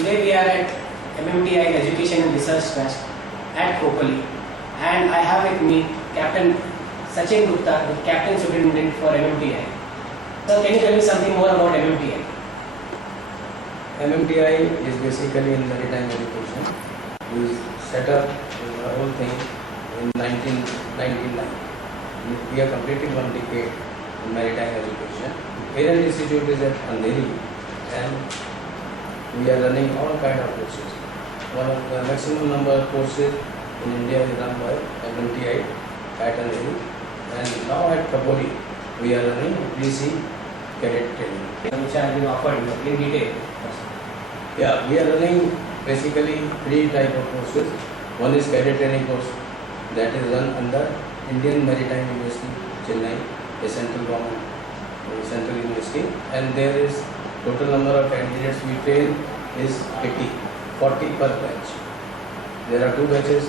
Today we are at MMTI Education and Research Trust at Khopoli, and I have with me Captain Sachin Gupta, the Captain Superintendent for MMTI. So can you tell me something more about MMTI? MMTI is basically in maritime education. We set up the whole thing in 1999. We are completing 1 decade in maritime education. Parent Institute is at Andheri, and we are running all kind of courses. One of the maximum number of courses in India is run by MMTI at Andheri, and now at Khopoli we are running PC cadet training. Which are being offered in detail. Yeah, we are running basically 3 type of courses. One is cadet training course that is run under Indian Maritime University, Chennai, a central government, central university, and there is total number of candidates we train is 80, 40 per batch. There are 2 batches,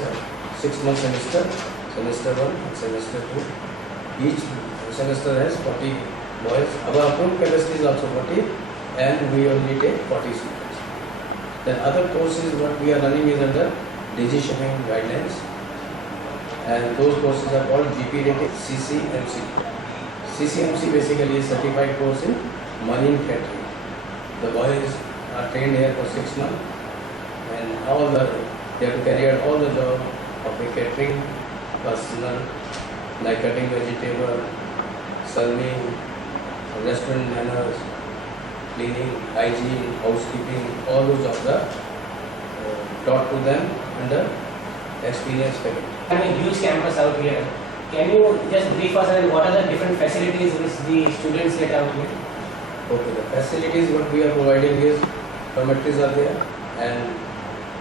6-month semester, semester 1 and semester 2. Each semester has 40 boys. Our approved capacity is also 40, and we only take 40 students. Then other courses what we are running is under DG shipping guidelines, and those courses are called GP rated CCMC. CCMC basically is certified course in marine catering. The boys are trained here for 6 months, and they have to carry out all the job of the catering personnel, like cutting vegetable, serving, restaurant manners, cleaning, hygiene, housekeeping, all those jobs are taught to them under experienced faculty. I have a huge campus out here. Can you just brief us on what are the different facilities which the students get out here? Okay, the facilities what we are providing is dormitories are there, and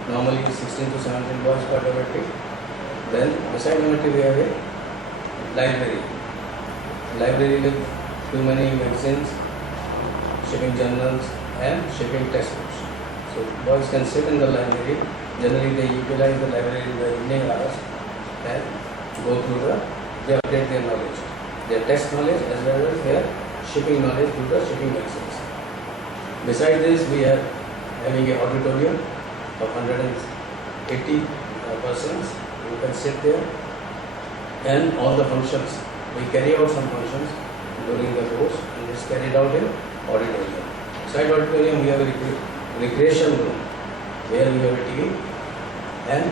normally 16 to 17 boys per dormitory. Then beside dormitory we have a library. Library with too many magazines, shipping journals and shipping textbooks. So boys can sit in the library. Generally they utilize the library in the evening hours and go through they update their knowledge, their text knowledge as well as their shipping knowledge through the shipping magazines. Besides this, we are having an auditorium of 180 persons who can sit there, and all the functions. We carry out some functions during the course, and it's carried out in auditorium. Beside auditorium, we have a recreation room where we have a TV and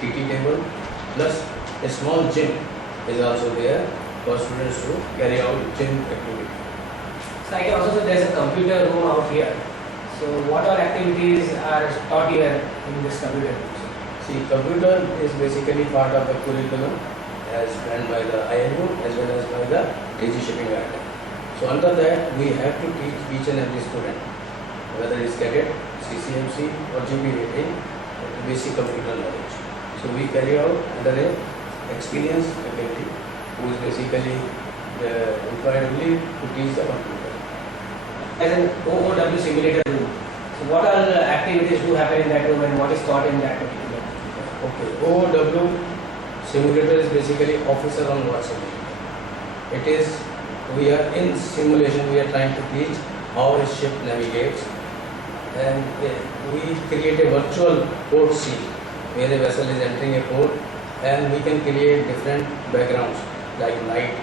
TT table, plus a small gym is also there for students to carry out gym activity. So I can also say there is a computer room out here. So what all activities are taught here in this computer room? See, computer is basically part of the curriculum as planned by the IMU as well as by the DG shipping guideline. So under that, we have to teach each and every student, whether it's cadet, CCMC or GP rating, basic computer knowledge. So we carry out under a experienced faculty who is basically employed only to teach the computer. As an OOW simulator room. So what all activities do happen in that room and what is taught in that particular room? Okay, OOW simulator is basically officer on board simulator. It is, we are in simulation, we are trying to teach how a ship navigates, and we create a virtual port scene where a vessel is entering a port, and we can create different backgrounds like night,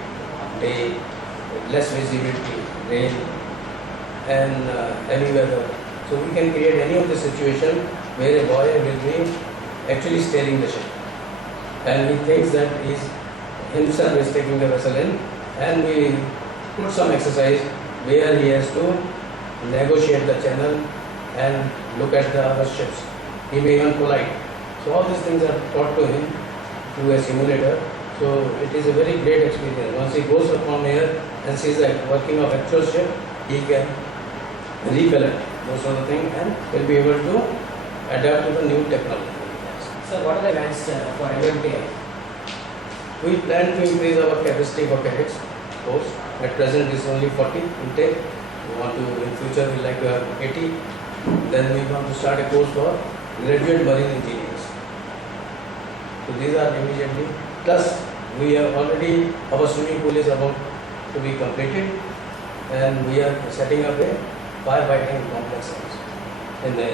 day, less visibility, rain, and heavy weather. So we can create any of the situation where a boy will be actually steering the ship, and he thinks that himself is taking the vessel in, and we put some exercise where he has to negotiate the channel and look at the other ships. He may even collide. So all these things are taught to him through a simulator. So it is a very great experience. Once he goes up from here and sees the working of actual ship, he can recollect those sort of things and will be able to adapt to the new technology. So what are the plans for MMTI? We plan to increase our capacity for cadets course. At present is only 40 intake. We want to, in future we like to have 80. Then we want to start a course for graduate marine engineers. So these are immediately. Plus we have already, our swimming pool is about to be completed, and we are setting up a firefighting complex in the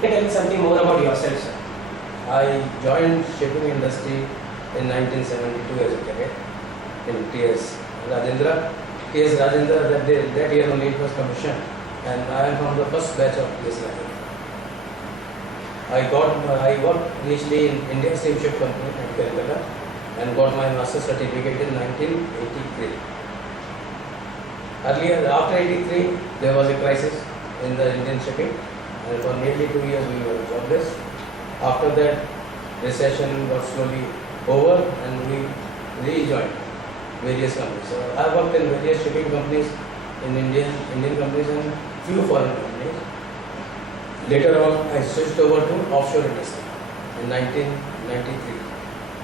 Tell me something more about yourself, sir. I joined shipping industry in 1972 as a cadet in TS Rajendra. TS Rajendra, that year only it was commissioned, and I am from the first batch of TS Rajendra. I worked initially in Indian Steamship Company at Calcutta and got my master's certificate in 1983. Earlier, after 83, there was a crisis in the Indian shipping, and for nearly 2 years we were jobless. After that, recession got slowly over and we rejoined various companies. So I worked in various shipping companies in Indian companies and few foreign companies. Later on, I switched over to offshore industry in 1993.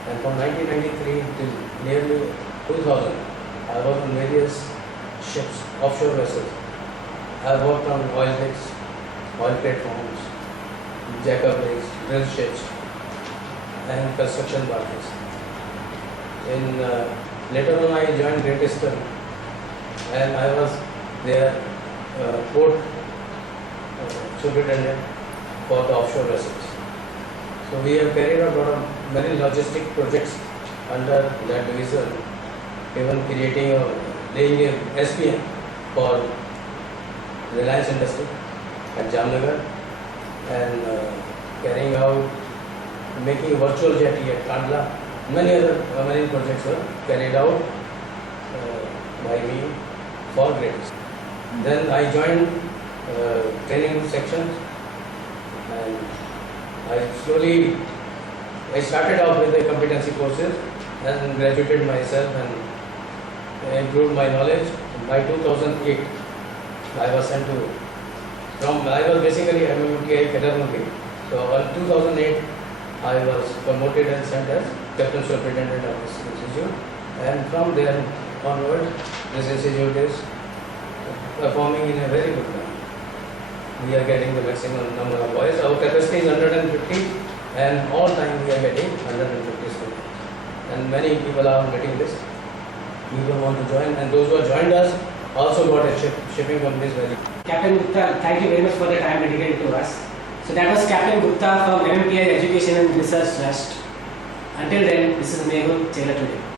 And from 1993 till nearly 2000, I worked on various ships, offshore vessels. I worked on oil rigs, oil platforms, jack-up rigs, drill ships, and construction barges. Later on, I joined Great Eastern, and I was their port superintendent for the offshore vessels. So we have carried out many logistic projects under that division, even laying a SPM for Reliance Industry at Jamnagar, and carrying out, making a virtual jetty at Kandla. Many other marine projects were carried out by me for Great Eastern. Then I joined training sections, and I started off with the competency courses and graduated myself and improved my knowledge. By 2008, I was sent to, I was basically MMTI cadre only. So in 2008, I was promoted and sent as Captain Superintendent of this institute, and from there onward, this institute is performing in a very good manner. We are getting the maximum number of boys. Our capacity is 150, and all time we are getting 150 students. And many people are on waiting list. People want to join, and those who have joined us also got a shipping companies very. Captain Gupta, thank you very much for the time dedicated to us. So that was Captain Gupta from MMTI Education and Research Trust. Until then, this is Mehul Chela today.